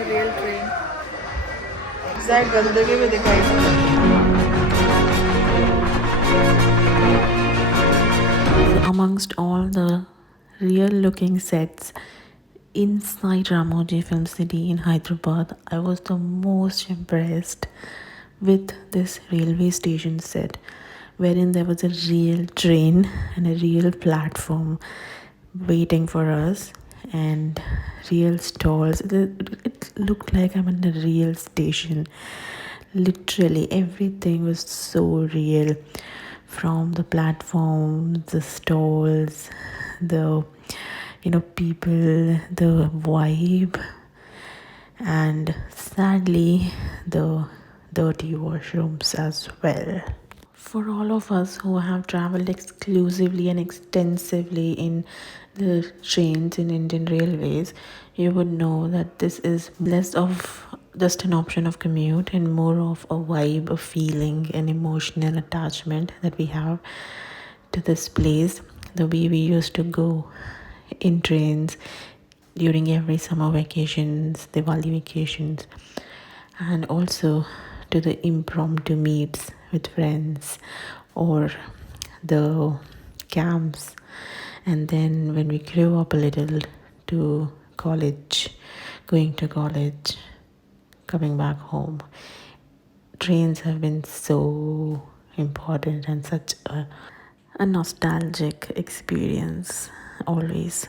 a real train. Exact गंदगी भी दिखाई. Amongst all the real looking sets inside Ramoji Film City in Hyderabad, I was the most impressed with this railway station set, wherein there was a real train and a real platform waiting for us and real stalls. It looked like I'm in a real station. Literally everything was so real, from the platform, the stalls, the people, the vibe, and sadly the dirty washrooms as well. For all of us who have traveled exclusively and extensively in the trains in Indian Railways, you would know that this is less of just an option of commute and more of a vibe, a feeling, an emotional attachment that we have to this place. The way we used to go in trains during every summer vacations, Diwali vacations, and also to the impromptu meets with friends or the camps. And then when we grew up a little, to college, going to college, coming back home, trains have been so important and such a nostalgic experience always.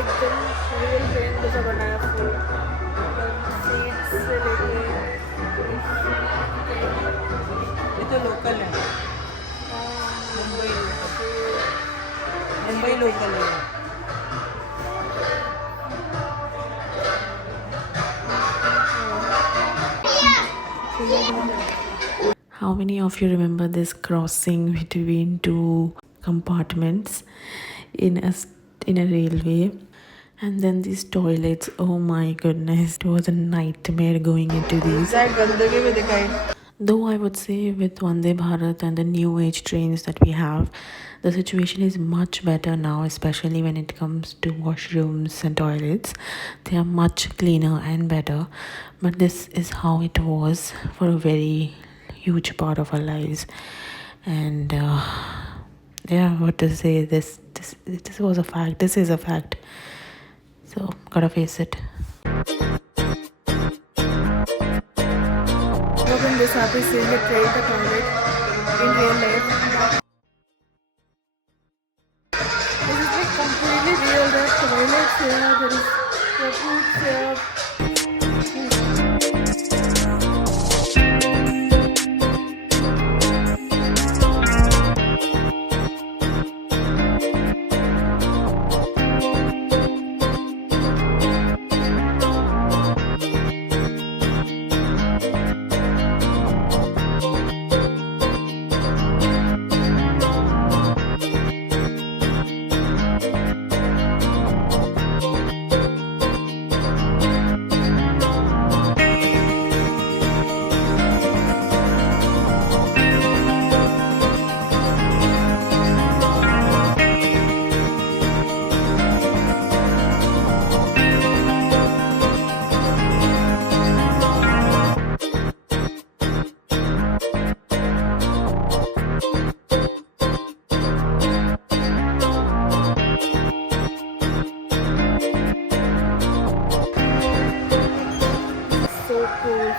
एकदम real train जैसा बनाया full. Seats से लेके. ये तो local है, Mumbai local है. How many of you remember this crossing between two compartments in a railway? And then these toilets, oh my goodness, it was a nightmare going into these. Exact गंदगी भी दिखाई. Though I would say with Vande Bharat and the new age trains that we have, the situation is much better now, especially when it comes to washrooms and toilets. They are much cleaner and better. But this is how it was for a very huge part of our lives. And yeah, what to say, this was a fact. This is a fact. So, gotta face it. I've been this happy seeing a train to toilet in real life. This is like completely real. There are toilets here, there is food here.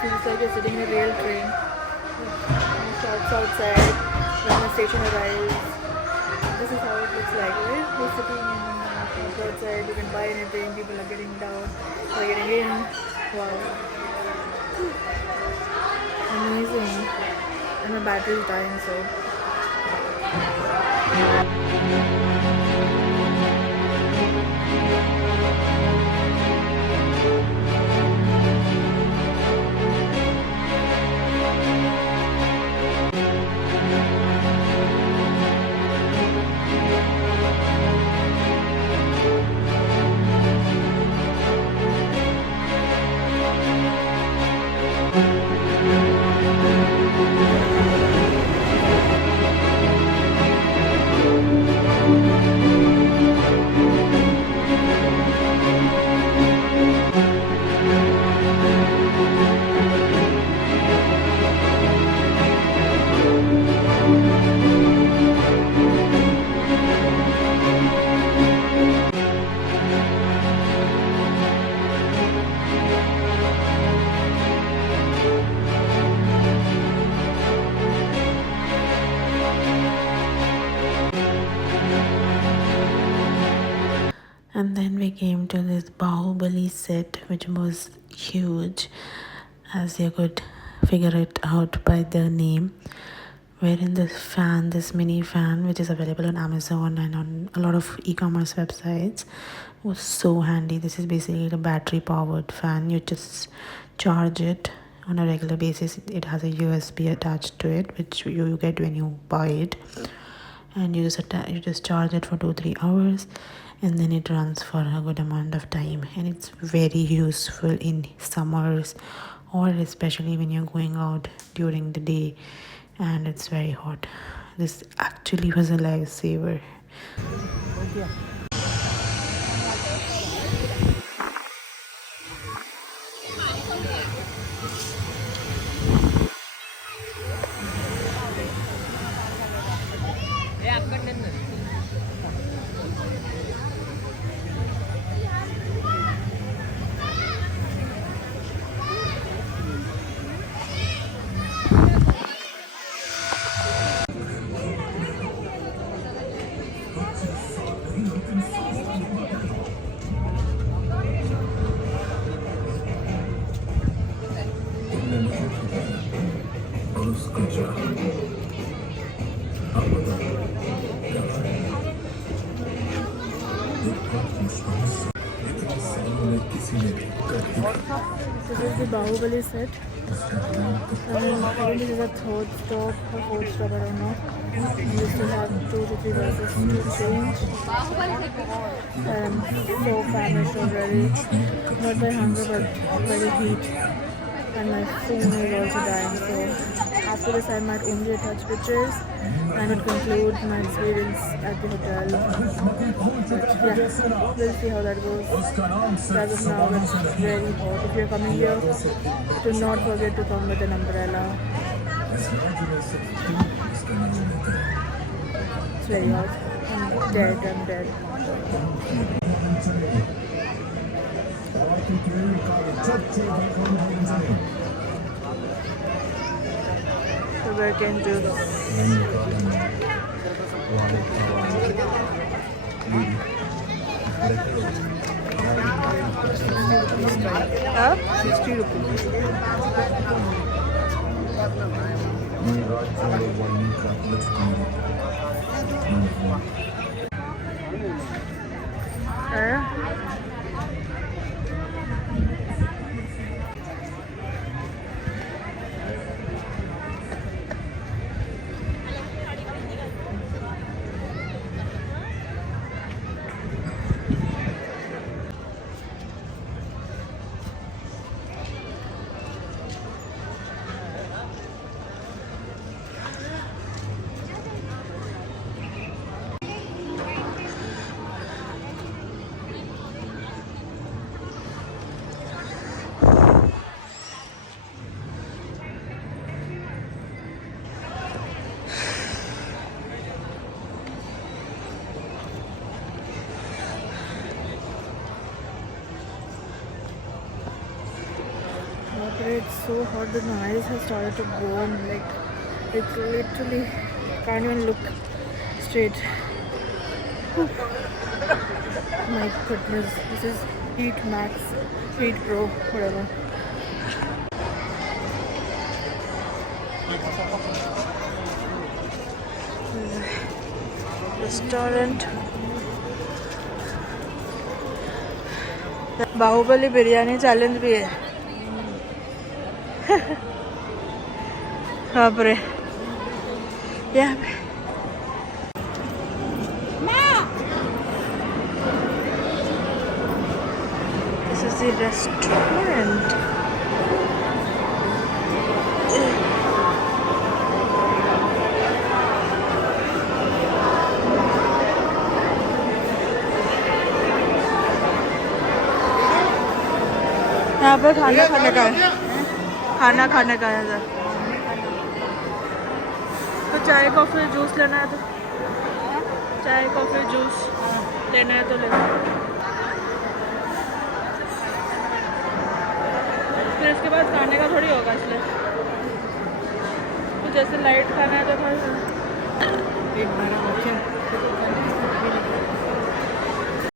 Feels like you're sitting in a real train. Shops outside when the station arrives. This is how it looks like, right? We're sitting in shops outside. You can buy anything. People are getting down. They're getting in. Wow. Amazing. And my battery is dying, so. came to this Bahubali set, which was huge, as you could figure it out by the name. Wherein this mini fan, which is available on Amazon and on a lot of e-commerce websites, was so handy. This is basically a battery powered fan. You just charge it on a regular basis. It has a USB attached to it, which you get when you buy it, and you just charge it for 2-3 hours, and then it runs for a good amount of time. And it's very useful in summers, or especially when you're going out during the day and it's very hot. This actually was a lifesaver. This is the Bahubali set. I mean, I think this is a third stop or fourth stop, I don't know. We still have 2 to 3 buses to change. I'm so famished already. Not by hunger, but by the heat. And my phone is also dying, so after this I might only touch pictures and it concludes my experience at the hotel. But yeah, we'll see how that goes. So as of now, it's very hot. If you're coming here, do not forget to come with an umbrella. It's very hot. I'm dead. Sugarcane juice. Huh? 60 rupees. It's so hot that my eyes have started to burn. Like, it's literally can't even look straight. Whew. My goodness, this is Heat Max, Heat Pro, whatever. Restaurant. Baahubali biryani challenge भी है. बाप रे. Yeah. This is the restaurant. यहाँ पर खाना खाने का है. खाना खाने का है इधर. तो चाय कॉफ़ी जूस लेना है तो चाय कॉफ़ी जूस लेना है तो ले लो. फिर इसके बाद खाने का थोड़ी होगा, इसलिए कुछ जैसे लाइट खाना है तो थोड़ा